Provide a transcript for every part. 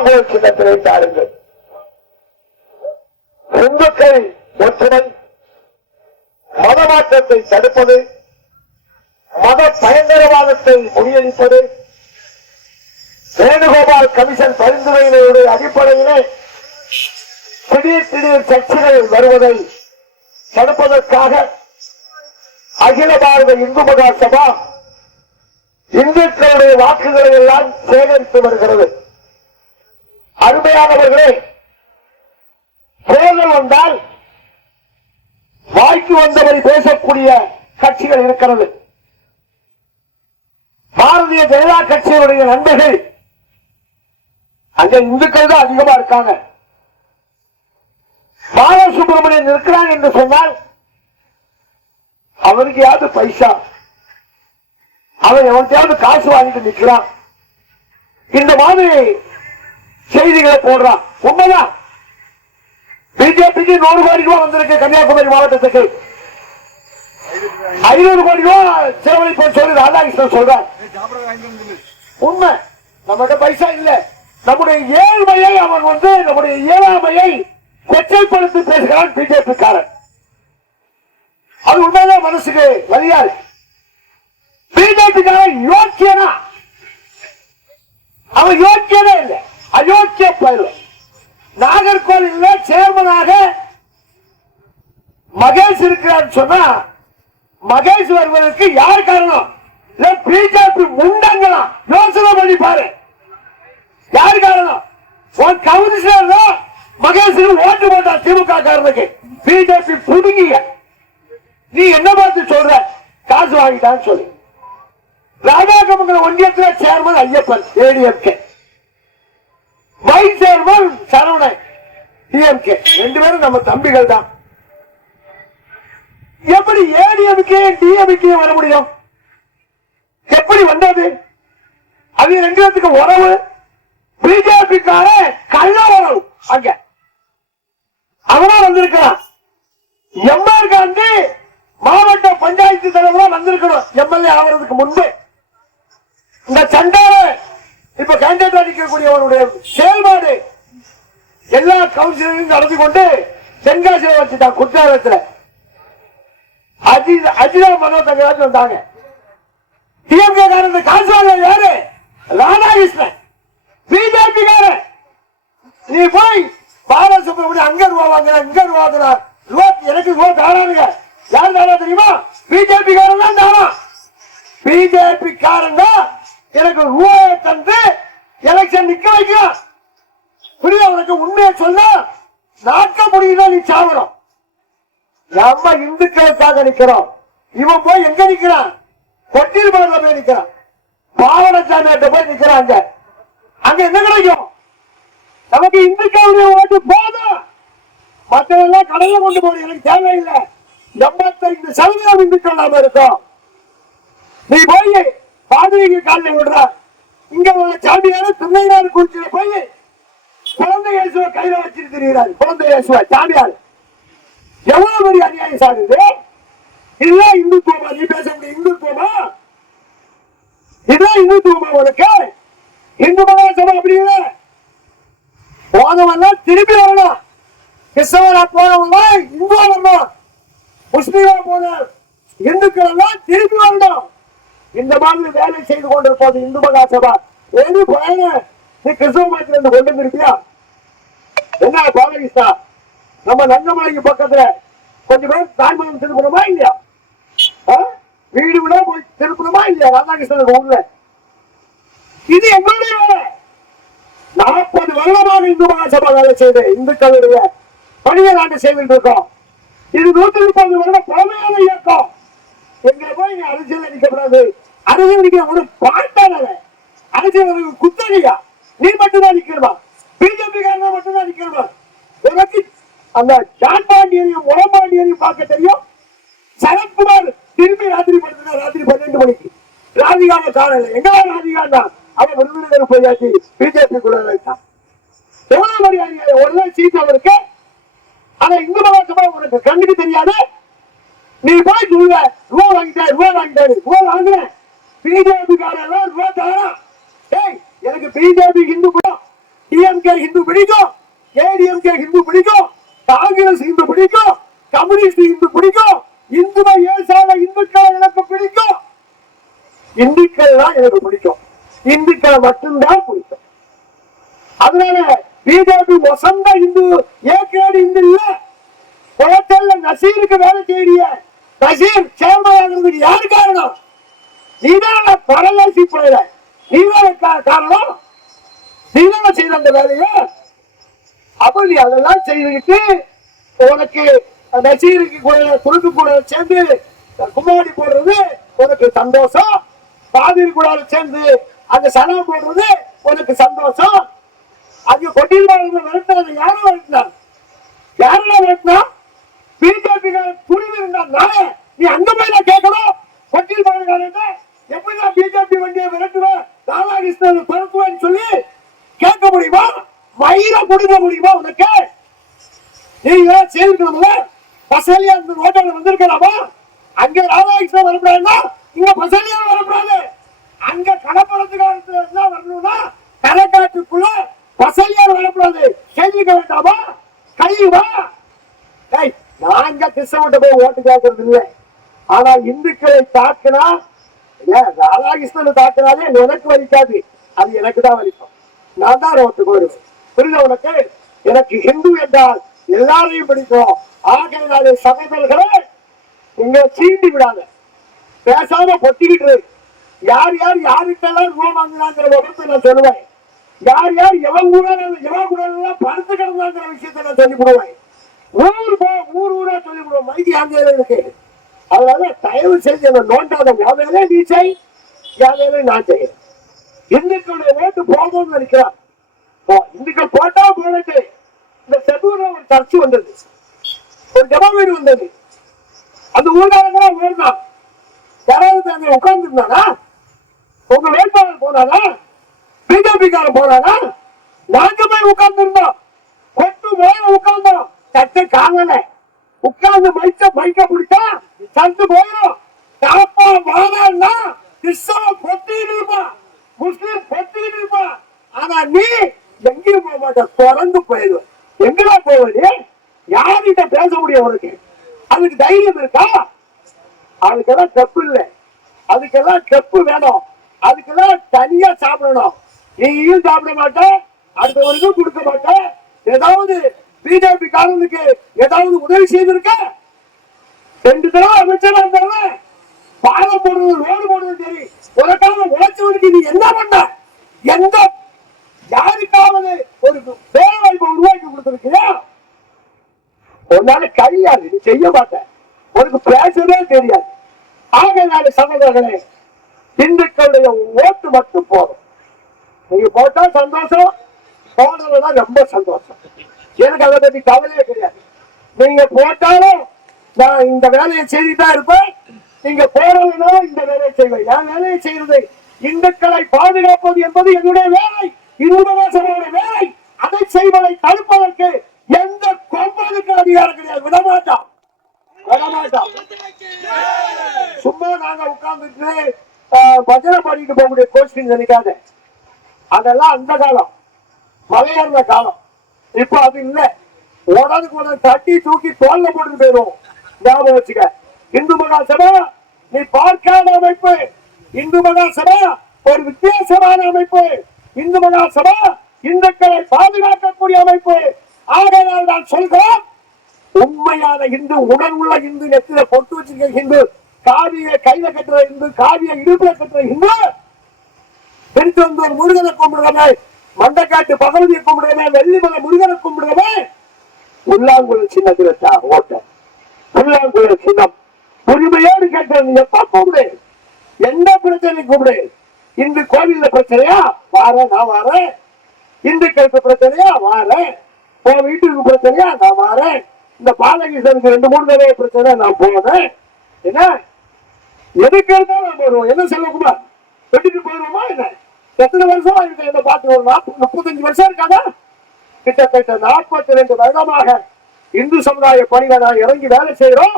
புல்லாங்குழல் சின்னத்திலே தாருங்கள். இந்துக்கள் ஒற்றுமை மதமாற்றத்தை தடுப்பது மத பயங்கரவாதத்தை முறியடிப்பது வேணுகோபால் கமிஷன் பரிந்துரையினுடைய அடிப்படையிலே திடீர் திடீர் கட்சிகள் வருவதை தடுப்பதற்காக அகில பாரத இந்து மகா சபா இந்துக்களுடைய வாக்குகளை எல்லாம் சேகரித்து வருகிறது. அருமையானவர்களே தேர்தல் வந்தால் வாய்க்கு வந்தவரை பேசக்கூடிய கட்சிகள் இருக்கிறது. பாரதிய ஜனதா கட்சியினுடைய நண்பர்கள் அங்க இந்துக்கள் தான் அதிகமா இருக்காங்க. பாலசுப்ரமணியன் இருக்கிறான் என்று சொன்னால் அவருக்கு யாவது பைசா? அவன் எவன்கிட்டயாவது காசு வாங்கிட்டு நிற்கிறான். இந்த மாதிரி செய்திகளை போடுறான். உண்மைதான் பிஜேபிக்கு நூறு கோடி ரூபாய் வந்திருக்கு கன்னியாகுமரி மாவட்டத்துக்கு. ஐநூறு கோடி ரூபாய் செலவழிப்பு சொல்லி ராதாகிருஷ்ணன் சொல்றான் உண்மை. நம்மகிட்ட பைசா இல்ல. நம்முடைய ஏழ்மையை அவன் வந்து நம்முடைய இயலாமையை கொச்சைப்படுத்தி பேசுகிறான் பிஜேபி காரன் அது உண்மைதான் மனசுக்கு வழியா இருக்கு. பிஜேபி காரன் யோக்கியனா? அவன் யோக்கியதே இல்லை. அயோக்கிய பயிலும் நாகர்கோவில்ல சேர்மனாக மகேஷ் இருக்கிறார் சொன்னா மகேஷ் வருவதற்கு யார் காரணம்? பிஜேபி முண்டங்களா? யோசனை பண்ணி பாரு. யார் காரணம்? உன் கம்யூனிஸ்டர் தான் மகேஷ் ஓட்டு போட்டா திமுக காரனுக்கு. பிஜேபி புடுங்கிய. நீ என்ன பார்த்து சொல்ற? காசு வாங்கிட்டான்னு சொல்லு. Radhakamangala ஒன்றியத்துல chairman Ayyappan ADMK. Vice chairman Saravanan. DMK ரெண்டு பேரும் நம்ம தம்பிகள் தான். எப்படி ஏடிஎம்கே டிஎம்கே வர முடியும்? எப்படி வந்தது? அது ரெண்டு பேத்துக்கு உறவு. பிஜேபி கார கள்ள உறவு. அங்க. அவனா வந்திருக்கிறான். எம்ஆர் காந்தி மாவட்ட பஞ்சாயத்து தலைவரா வந்திருக்கணும். எம்எல்ஏ ஆகிறதுக்கு முன்பு. இந்த சண்டால இப்ப கேண்டிடேட் அடிக்கக்கூடியவனுடைய செயல்பாடு எல்லா கவுன்சிலரையும் நடந்து கொண்டு தென்காசியில வச்சுட்டான் குற்றாலத்துல. அஜித் அஜிதா மனோ தங்கராஜ் வந்தாங்க. டிஎம்கே காரன் காசு யாரு? ராதாகிருஷ்ணன். பிஜேபி காரன். நீ போய் பாலசுப்ரமணியம் அங்க ரூபா வாங்குற இங்க ரூபா வாங்குற. ரூபா எனக்கு ரூபா தாரானுங்க யார் தாரா தெரியுமா? பிஜேபி காரன் தான் தாரா பிஜேபி காரன் தான் எனக்கு ரூபாயை தந்து உனக்கு உண்மையை சொல்ல முடியுதா நீ சாவரம் நம்ம இந்துக்களுக்காக நிக்கிறோம் இவன் போய் எங்க நிக்கிறான் கொட்டில் பலர்ல போய் நிக்கிறான் பாவனசாமியிட்ட போய் நிக்கிறாங்க அங்க. என்ன கிடைக்கும்? நமக்கு இந்துக்களுடைய ஓட்டு போதும். மற்றவெல்லாம் கடல்ல கொண்டு போக எனக்கு தேவையில்லை. எண்பத்தைந்து சதவீதம் இந்துக்கள் நாம இருக்கோம். நீ போய் பாதிரிக்கு காலில் விடுற இங்க உள்ள சாமியார துணைநாடு குறிச்சில போய் குழந்தை இயேசுவ கையில வச்சிட்டு திரிகிறார். குழந்தை இயேசுவ சாமியார் எவ்வளவு பெரிய அநியாயம் சாகுது இதுதான் இந்துத்துவமா? நீ பேச முடியும் இந்துத்துவமா? இதுதான் இந்துத்துவமா உனக்கு? இந்து மகாசபை அப்படி இல்லை. போனவெல்லாம் திரும்பி வரணும். கிறிஸ்தவனா போனவங்க இந்து வரணும். முஸ்லீமா போன இந்துக்கள் எல்லாம் திரும்பி வரணும். இந்த மாதிரி வேலை செய்து கொண்டிருப்பது இந்து மகாசபா எது பயணம் நீ கிறிஸ்தவ மதத்துல இருந்து கொண்டு வந்திருக்கியா? என்ன பாலகிருஷ்ணா? நம்ம நங்கமலைக்கு பக்கத்துல கொஞ்சம் பேர் தாய்மலம் திருப்பணுமா இல்லையா? வீடு விட போய் திருப்பணுமா இல்லையா? ராதாகிருஷ்ணனுக்கு ஊர்ல. இது எங்களுடைய வேலை. நாற்பது வருடமாக இந்து மகாசபா வேலை செய்து இந்துக்களுடைய பணியை நாட்டு செய்துட்டு இருக்கோம். இது நூத்தி முப்பது வருடம் பழமையான இயக்கம். எங்களை போய் நீ அரசியல் நிற்கக்கூடாது. அரசியல் நிற்க ஒரு பாட்டான அரசியல் குத்தகையா? நீ மட்டும்தான் நிக்கிறமா பிஜேபி காரங்க மட்டும்தான் நிக்கிறவங்க எனக்கு அந்த ஜான் பாண்டியனையும் உடம்பாண்டியனையும் பார்க்க தெரியும். சரத்குமார் திரும்பி ராத்திரி படுத்துனா ராத்திரி பன்னெண்டு மணிக்கு. ராதிகாவை காலையில் எங்கதான் ராதிகா அவன் விருதுநகர் போயாச்சு பிஜேபி கூட இருக்கான் எவ்வளவு மரியாதை? ஒரு சீட் அவருக்கு. ஆனா இந்து மகாசபா உனக்கு கண்ணுக்கு தெரியாது. நீ போய் சொல்லுவ ரூபா வாங்கிட்டேன் ரூபா வாங்கிட்டேன் ரூபா வாங்கினேன். பிஜேபி காரெல்லாம் ரூபா தரா ஏய் எனக்கு BJP Hindu ADMK DM Hindu பிடிக்கும் ஏடிஎம்கே ஹிந்து பிடிக்கும் காங்கிரஸ் இந்து பிடிக்கும் கம்யூனிஸ்ட் இந்து பிடிக்கும் இந்துவை ஏசாத இந்துக்களை எனக்கு பிடிக்கும் இந்துக்கள் தான் எனக்கு பிடிக்கும். இந்துக்களை மட்டும்தான் பிடிக்கும். அதனால பிஜேபி வசந்த இந்து ஏற்கனவே இந்து இல்ல. குளத்தல்ல நசீருக்கு வேலை செய்ய நசீர் சேர்மையாகிறதுக்கு யாரு காரணம்? நீதான பரலசி போயிட நீதான காரணம்? நீதான செய்த அந்த வேலைய அப்ப நீ அதெல்லாம் செய்துக்கிட்டு உனக்கு நசீருக்கு கூட குறுக்கு கூட சேர்ந்து கும்மாடி போடுறது உனக்கு சந்தோஷம். பாதிரி கூட சேர்ந்து அந்த சனம் போடுறது உனக்கு சந்தோஷம். அங்க கொட்டியிருந்தாங்க விரட்டுறது யாரும் விரட்டினா யாரெல்லாம் விரட்டினா? பிஜேபி துணிவு இருந்தா நீ அங்க போய் நான் கேட்கணும். கொட்டில் பாருங்க எப்படி பிஜேபி வண்டியை விரட்டுவேன் ராதாகிருஷ்ணன் பரப்புவேன்னு சொல்லி கேட்க முடியுமா மயில கொடுக்க முடியுமா உனக்கு? நீங்க சேர்க்கணும்ல பசலியா இந்த ஹோட்டல் வந்திருக்கலாமா? அங்க ராதாகிருஷ்ணன் வரக்கூடாதுன்னா இங்க பசலியா வரக்கூடாது அங்க கடப்படத்துக்கு வரணும்னா கரைக்காட்டுக்குள்ள பசலியார் வரக்கூடாது கேள்விக்க வேண்டாமா கைவா ஏய் நான் இங்க கிறிஸ்தவன்ட்ட போய் ஓட்டு கேட்கறது இல்லை ஆனா இந்துக்களை தாக்குனா ஏன் ராதாகிருஷ்ணனை தாக்குனாலே உனக்கு வலிக்காது. அது எனக்கு தான் வலிக்கும். நான் தான் ரோட்டுக்கு வருவேன். புரியுது உனக்கு எனக்கு ஹிந்து என்றால் எல்லாரையும் பிடிக்கும். ஆகையினாலே சகோதரர்களே இங்க சீண்டி விடாத. பேசாம பொத்திக்கிட்டு யார் யார் யாருக்கெல்லாம் ரூபம் வாங்கினாங்கிற விவரத்தை நான் சொல்லுவேன். யார் யார் எவன் கூட எவன் கூட எல்லாம் படுத்து கிடந்தாங்கிற விஷயத்தை நான் சொல்லி கொடுவேன் ஊர் போ ஊர் ஊரா சொல்லி கொடுவேன் மைதி ஆங்கில இருக்கு அதனால தயவு செஞ்சு அந்த நோண்டாத என் நீ செய் என் நான் செய்யறேன் இந்துக்களுடைய ஓட்டு போகும்னு நினைக்கிறான் இந்துக்கள் போட்டா போனது இந்த செதூர்ல ஒரு சர்ச்சு வந்தது. ஒரு ஜபா வீடு வந்தது. அந்த ஊர்காரங்க ஓடுதான் யாராவது அங்க உட்கார்ந்து இருந்தானா உங்க வேட்பாளர் போனாரா? பிஜேபி காரன் போனாரா? நாங்க போய் உட்கார்ந்து இருந்தோம் கொட்டு மேல உட்கார்ந்தோம். சட்டை காணல. உட்கார்ந்து மைக்க மைக்க பிடிச்சா சட்டு போயிடும் காப்பா வாழா கிறிஸ்தவ பொத்திட்டு இருப்பான். முஸ்லிம் பொத்திட்டு இருப்பான். ஆனா நீ எங்கேயும் போக மாட்டேன் தொடர்ந்து போயிடுவேன். எங்கடா போவது? யார்கிட்ட பேச முடியும் உனக்கு? அதுக்கு தைரியம் இருக்கா? அதுக்கெல்லாம் கப்பு இல்லை. அதுக்கெல்லாம் கப்பு வேணும். அதுக்கெல்லாம் தனியா சாப்பிடணும். நீயும் சாப்பிட மாட்டேன் அடுத்தவனுக்கும் கொடுக்க மாட்டேன் ஏதாவது பிஜேபி காரனுக்கு ஏதாவது உதவி செய்திருக்க? ரெண்டு தடவை அமைச்சரா இருந்தவன் பாலம் போடுறது ரோடு போடுறது சரி. உனக்காக உழைச்சவனுக்கு நீ என்ன பண்ண எந்த யாருக்காவது ஒரு வேலை வாய்ப்பை உருவாக்கி கொடுத்திருக்கியா தெரியாது நீ செய்ய மாட்டேன் உனக்கு பேசவே தெரியாது. ஆகையினால சகோதரர்களே இந்துக்களுடைய ஓட்டு மட்டும் போதும். நீங்க போட்டா சந்தோஷம் போனதுதான் ரொம்ப சந்தோஷம். எனக்கு அதை பத்தி கவலையே கிடையாது. நீங்க போட்டாலும் நான் இந்த வேலையை செய்துதான் இருப்பேன். நீங்க போறதுனாலும் இந்த வேலையை செய்வேன். என் வேலையை செய்யறது இந்துக்களை பாதுகாப்பது என்பது என்னுடைய வேலை. இருபதாசனுடைய வேலை. அதை செய்வதை தடுப்பதற்கு எந்த கொம்பனுக்கு அதிகாரம் கிடையாது விடமாட்டான் விடமாட்டான் சும்மா நாங்க உட்கார்ந்துட்டு பஜனை பாடிட்டு போக முடிய கோச்சிங் நினைக்காத. அதெல்லாம் அந்த காலம். மலையேறின காலம். இப்ப அது இல்ல. உடனுக்கு உடனே தட்டி தூக்கி தோல்ல போட்டு போயிடும் ஞாபகம் வச்சுக்க. இந்து மகா சபா நீ பார்க்காத அமைப்பு. இந்து மகா சபா ஒரு வித்தியாசமான அமைப்பு. இந்து மகா சபா இந்துக்களை பாதுகாக்கக்கூடிய அமைப்பு. ஆகையால் நான் சொல்கிறேன் உண்மையான இந்து உடல் உள்ள இந்து நெத்தில பொட்டு வச்சிருக்க இந்து காவிய கையில கட்டுற இந்து காவிய இடுப்புல கட்டுற இந்து திருச்செந்தூர் முருகனை கும்பிடுறமே மண்டக்காட்டு பகவதியை கும்பிடுறமே வெள்ளிமலை முருகனை கும்பிடுறமே புல்லாங்குழல் சின்னத்தில் ஓட்ட புல்லாங்குழல் சின்னம். உரிமையோடு கேட்கிற நீ எப்ப கூப்பிடு? எந்த பிரச்சனை கூப்பிடு? இந்து கோவில்ல பிரச்சனையா? வாரேன் நான் வாரேன். இந்துக்களுக்கு பிரச்சனையா? வாரேன். போன வீட்டுக்கு பிரச்சனையா? நான் வரேன். இந்த பாலகிருஷ்ணனுக்கு ரெண்டு மூணு தடவை பிரச்சனை நான் போனேன் என்ன? எதுக்கு இருந்தாலும் நம்ம வருவோம் என்ன செல்வகுமார் வெட்டிட்டு போயிருவோமா என்ன? எத்தனை வருஷம் ஆயிருக்கு என்ன பார்த்து? ஒரு நாற்பது முப்பத்தஞ்சு வருஷம் இருக்காதா? கிட்டத்தட்ட நாற்பத்தி ரெண்டு வருடமாக இந்து சமுதாய பணிகளை நான் இறங்கி வேலை செய்யறோம்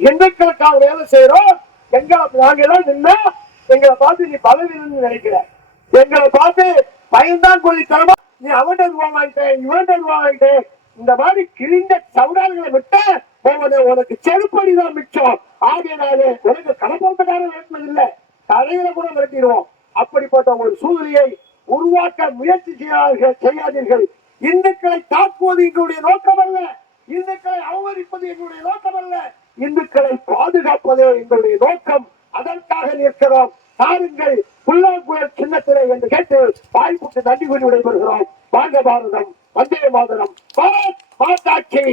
இந்துக்களுக்காக வேலை செய்யறோம் எங்களை நாங்க எல்லாம் நின்னா எங்களை பார்த்து நீ பதவி நினைக்கிற. எங்களை பார்த்து பயன்தான் கொள்ளி தரமா நீ அவன் ரூபா இவன் இவன்கிட்ட இந்த மாதிரி கிழிந்த சவுடால்களை விட்ட போவது உனக்கு செருப்படி தான் மிச்சம். ஆகியனாலே உனக்கு கடப்பாட்டக்காரன் வேட்பது இல்லை. தலையில கூட விரட்டிடுவோம் அப்படிப்பட்ட ஒரு சூழ்நிலையை உருவாக்க முயற்சி செய்யாதீர்கள் செய்யாதீர்கள். இந்துக்களை தாக்குவது எங்களுடைய நோக்கம் அல்ல. இந்துக்களை அவமதிப்பது எங்களுடைய நோக்கம் அல்ல. இந்துக்களை பாதுகாப்பதே எங்களுடைய நோக்கம். அதற்காக நிற்கிறோம். பாருங்கள் புல்லாங்குழல் சின்னத்திரை என்று கேட்டு வாய்ப்புக்கு நன்றி கூறி விடைபெறுகிறோம். வாங்க பாரதம். வந்தே மாதரம். பாரத் மாதாட்சி